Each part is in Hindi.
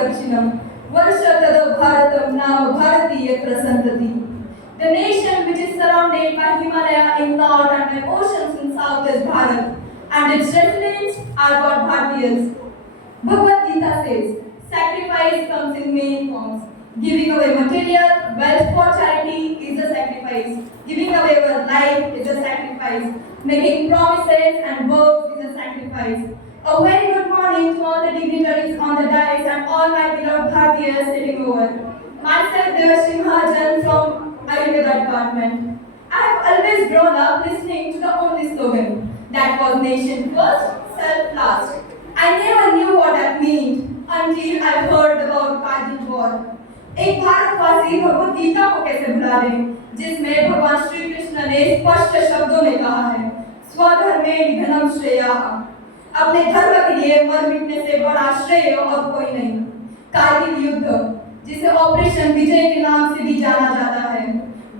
दक्षिणम वर्ष तद भारतम नाम भारती यत्र संतति. The nation which is surrounded by Himalaya in north and by oceans in south is Bharat, and its residents are called Bharatiyas. Bhagavad Gita says, sacrifice comes in many forms. Giving away material wealth for charity is a sacrifice. Giving away your life is a sacrifice. Making promises and works is a sacrifice. A very good morning to all the dignitaries on the dais and all my beloved Bharatiyas sitting over. Myself, Devashri Mahajan from Ayurveda department. I have always grown up listening to the only slogan, that was nation first, self last. I never knew what that meant until I heard about Kargil war. एक भारतवासी भगवद गीता को कैसे भुला दे, जिसमें भगवान श्री कृष्ण ने स्पष्ट शब्दों में कहा है, स्वधर्मे निधनम श्रेयः. अपने धर्म के लिए मर मिटने से बड़ा श्रेय और कोई नहीं. कारगिल युद्ध, जिसे ऑपरेशन विजय के नाम से भी जाना जाता है,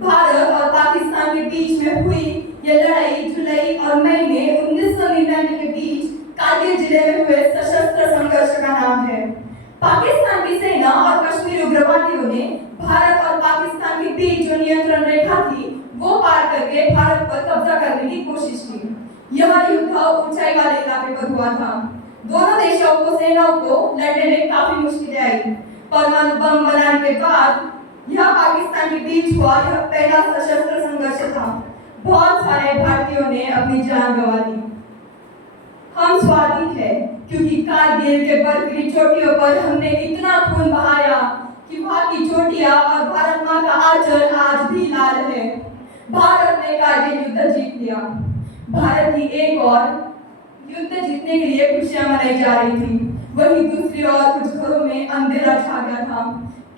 भारत और पाकिस्तान के बीच में हुई यह लड़ाई जुलाई और मई में 1999 के बीच कारगिल जिले में हुए सशस्त्र संघर्ष का नाम है. पाकिस्तान की सेना और कश्मीरी उग्रवादियों ने भारत और पाकिस्तान के बीच जो नियंत्रण रेखा थी वो पार करके भारत पर कब्जा करने की कोशिश की. यह युद्ध ऊंचाई वाले इलाके पर हुआ था. दोनों देशों को सेनाओं को लड़ने में काफी मुश्किलें आई. परमाणु बम बनाने के बाद यह पाकिस्तान के बीच हुआ यह पहला सशस्त्र संघर्ष था. बहुत सारे भारतीयों ने अपनी जान गंवा दी. हम स्वाधीन हैं क्योंकि कारगिल के बर्फीली चोटियों पर हमने इतना खून बहाया कि वहाँ की चोटियां और भारत माँ का आंचल आज भी लाल है. भारत ने कारगिल युद्ध जीत लिया. भारत की एक और युद्ध जीतने के लिए खुशियां मनाई जा रही थी, वहीं दूसरी ओर कुछ घरों में अंधेरा छा गया था.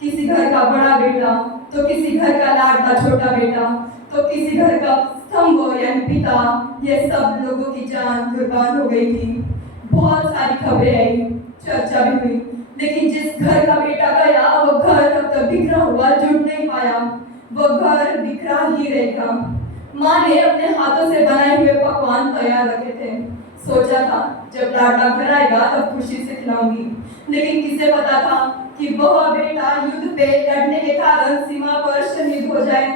किसी घर का बड़ा बेटा तो किसी घर का लाडला छोटा बेटा तो किसी घर का स्तंभ यानी पिता, ये सब लोगों की जान कुर्बान हो गई थी. बहुत सारी खबरें आई, चर्चा भी हुई, लेकिन जिस घर का बेटा गया वो घर तब तक बिखरा हुआ जुट नहीं पाया. वो घर बिखरा ही रहेगा. माँ ने अपने हाथों से बनाए हुए पकवान तैयार रखे थे. सोचा था जब लाडला घर आएगा तब खुशी से खिलाऊंगी, लेकिन किसे पता था कि वह बेटा युद्ध पे लड़ने के कारण सीमा पर शहीद हो जाए.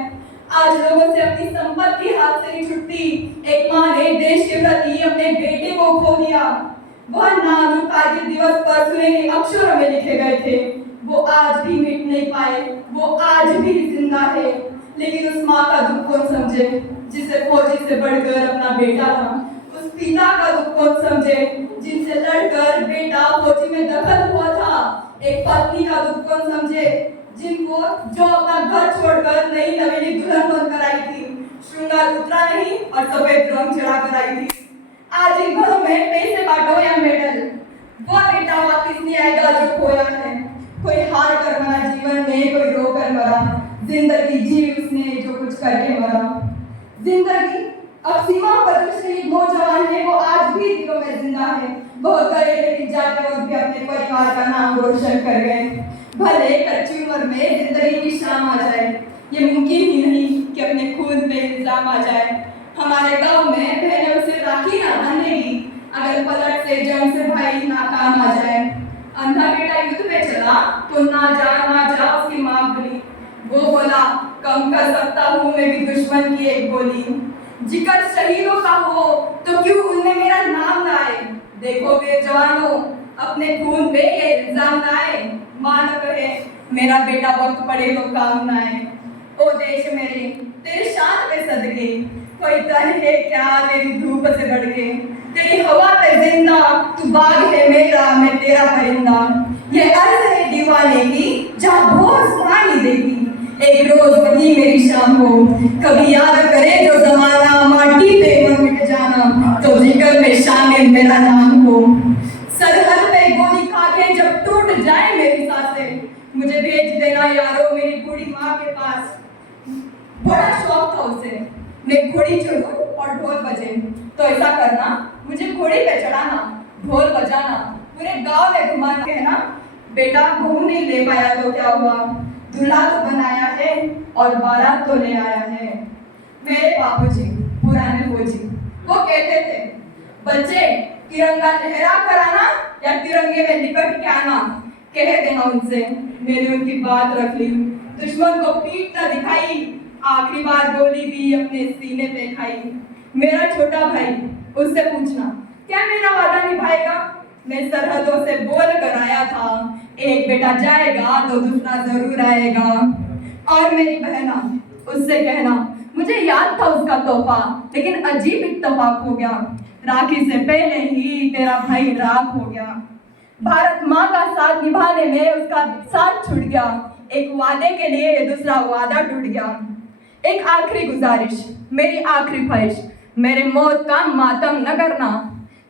आज लोगों से अपनी संपत्ति हाथ से नहीं छूटती. एक माँ ने देश के प्रति अपने बेटे को खो दिया. वह नाम जो कारगिल दिवस पर सुनहरे अक्षरों में लिखे गए थे वो आज भी मिट नहीं पाए. वो आज भी जिंदा है, लेकिन उस माँ का दुख कौन समझे जिसे फौजी से बढ़कर अपना बेटा था. उस पिता का दुख कौन समझे जिनसे लड़कर बेटा फौजी में दखल हुआ था. एक पत्नी का दुख कौन समझे जिनको जो अपना घर छोड़कर नई नवेली दुल्हन बनकर आई थी, श्रृंगार उतरा नहीं और सफेद रंग चढ़ा कर आई थी. आज इन घरों में पैसे बांटो या मेडल, वो बेटा वापिस नहीं आएगा जो खोया है. कोई हार कर मरा जीवन में, कोई रो कर मरा. जिंदगी जी उसने जो कुछ करके मरा. जिंदगी अब सीमा पर जो शहीद नौजवान है वो आज भी दिलों में जिंदा है. बहुत गए लेकिन जाते वक्त भी अपने परिवार का नाम रोशन कर गए. भले कच्ची उम्र में जिंदगी की शाम आ जाए, ये मुमकिन ही नहीं कि अपने खून पे इल्जाम आ जाए. हमारे गांव में बहनें उसे राखी ना बांधेगी अगर पलट से जंग से भाई नाकाम आ जाए. अंधा बेटा युद्ध में चला तो ना जा उसकी माँ बोली. वो बोला कम कर सकता हूँ मैं भी दुश्मन की एक गोली. जिगर शहीदों का हो तो क्यों उनमें मेरा नाम ना आए. देखो वीर जवानों अपने खून पे ये इल्जाम ना आए. माँ न कहे मेरा बेटा वक्त पड़े तो काम ना आए. ओ देश मेरे तेरे शान पे सदके, कोई तन है क्या तेरी धूप से बढ़ के. तेरी हवा पे जिंदा तू बाग है मेरा मैं तेरा परिंदा. ये अर्ज है दीवाने की जहाँ भोर सुहानी देगी. एक रोज वही मेरी शाम हो, कभी याद करे जो जमाना माटी पे मर मिट जाना तो जिगर में शामिल मेरा नाम हो. सरहद पे गोली खा के जब टूट जाए मेरी सांसें, मुझे भेज देना यारो मेरी बूढ़ी माँ के पास. बड़ा शौक था उसे मैं घोड़ी चढ़ूं और ढोल बजे. तो ऐसा करना मुझे घोड़ी पे चढ़ाना, ढोल बजाना, पूरे गांव में घुमाना, कहना बेटा बहू नहीं ले पाया तो क्या हुआ, दूल्हा तो बनाया है और बारात तो ले आया है. मेरे बाबूजी पुराने फौजी वो कहते थे बच्चे तिरंगा लहरा कर आना या तिरंगे में लिपट के आना. कह देना उनसे मैंने उनकी बात रख ली। दुश्मन को पीठ न दिखाई, आखिरी बार गोली भी अपने सीने पे खाई। मेरा छोटा भाई, उससे पूछना क्या मेरा वादा निभाएगा? मैं सरहदों से बोल कर आया था, एक बेटा जाएगा तो दूसरा जरूर आएगा। और मेरी बहना, उससे कहना मुझे याद था उसका तोहफा, लेकिन अजीब इत्तेफाक हो गया, राखी से पहले ही तेरा भाई राख हो गया। भारत माँ का साथ निभाने में उसका साथ छूट गया, एक वादे के लिए दूसरा वादा टूट गया। एक आखिरी गुजारिश, मेरी आखिरी ख्वाहिश, मेरे मौत का मातम न करना।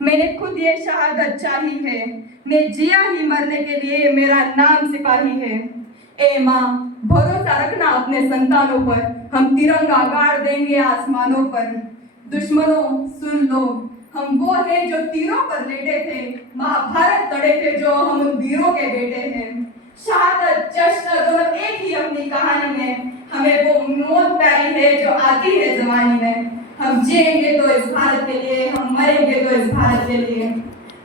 मैंने खुद ये शहादत चाही है, मैं जिया ही मरने के लिए, मेरा नाम सिपाही है। ए माँ, भरोसा रखना अपने संतानों पर, हम तिरंगा गाड़ देंगे आसमानों पर। दुश्मनों सुन लो, हम वो हैं जो तीरों पर लेटे थे, महाभारत लड़े थे जो हम उन वीरों के बेटे हैं। शहादत जश्न दोनों एक ही अपनी कहानी में, हमें वो मौत प्यारी है जो आती है जवानी में। हम जिएंगे तो इस भारत के लिए, हम मरेंगे तो इस भारत के लिए।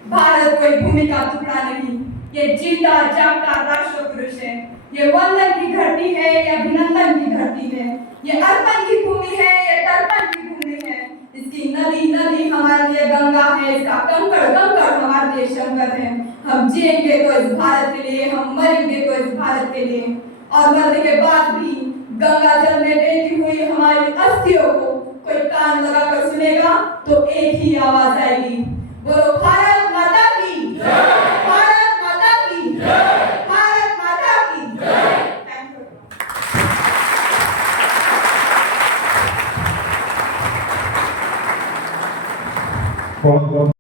भारत कोई भूमि का टुकड़ा नहीं, ये जीता जागता राष्ट्र पुरुष है। ये वंदन की धरती है, ये अभिनंदन की धरती है, ये अर्पण की भूमि है, ये तर्पण की भूमि है। इसकी नदी नदी हमारे लिए गंगा है, इसका कंकड़ कंकड़ हमारे लिए शंकर है। हम जिएंगे तो इस भारत के लिए, हम मरेंगे तो इस भारत के लिए। और मरने के बाद भी गंगा जल में बहती हुई हमारी अस्थियों को कोई कान लगाकर सुनेगा तो एक ही आवाज आएगी, बोलो भारत